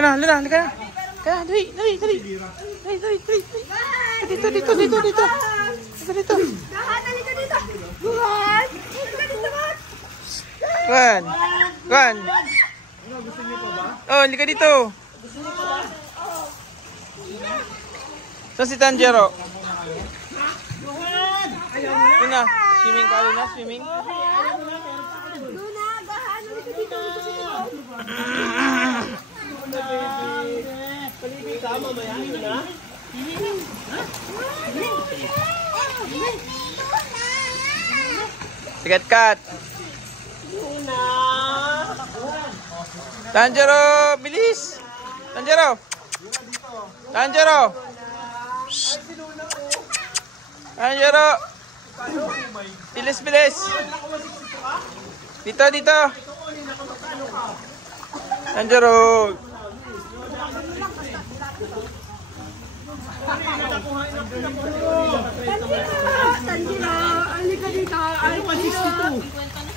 Luna, halika na. Kaya, dali. Dito. Dito. Lahat, halika dito. Buwan. Halika dito, Kuan. Oh, halika dito. So si Tanjero. Luna, swimming ka, Luna, swimming. Luna, bahan. Halika dito. Sikat kat. Tanjero, bilis. Tanjero. Bilis. Dito. Tanjero. Tanjiro, halika dito. Ay, 162.